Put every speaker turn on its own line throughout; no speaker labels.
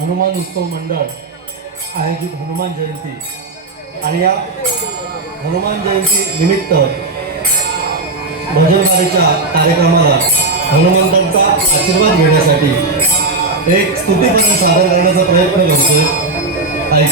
हनुमान उत्सव मंडळ आयोजित हनुमान जयंती. आणि या हनुमान जयंती निमित्त भजनकारीच्या कार्यक्रमाला हनुमंतांचा आशीर्वाद घेण्यासाठी एक स्तुतीपर्यंत सादर करण्याचा प्रयत्न करतो ऐक.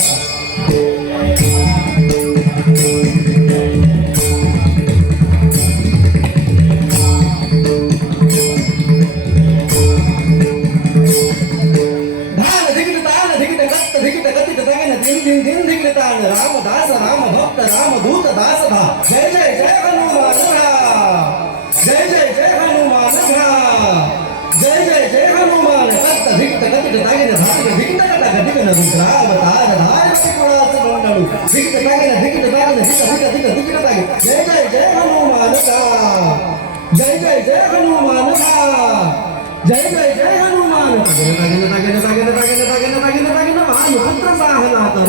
तगिन दिन दिन दिन तान राम दास राम भक्त राम दूत दास धा जय जय जय हनुमान जय जय जय हनुमान जय जय जय हनुमान कत्त धिकिट कतिट तगिन धातिट धिकिट कत गतिक न राम तार, धार कुळाच मंडळू धिकिट तगिन धिकिट तागिन धिक धिक धिक धिकिट तागिन जय जय जय हनुमान जय जय जय हनुमान जय जय जय हनुमान तागिन तागिन तागिन तागिन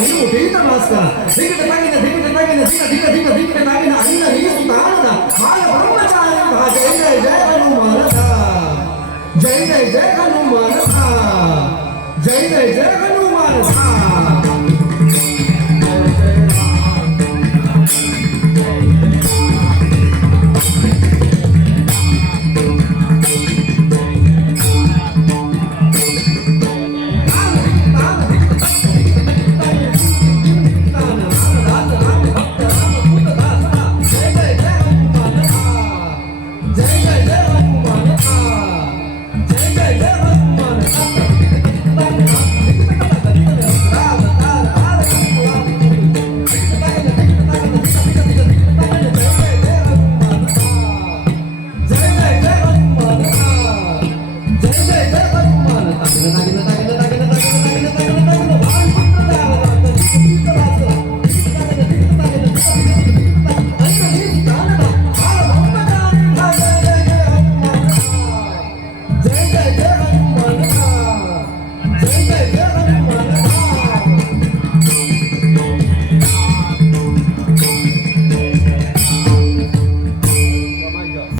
साहला तरी मुठीत नमस्कार धिकिट तागिन धिकिट तागिन धिक धिक धिक धिकिट तागिन अन्न ही सुतानदा बाल ब्रह्मचारी महा जय जय जय हनुमान धा जय जय जय हनुमान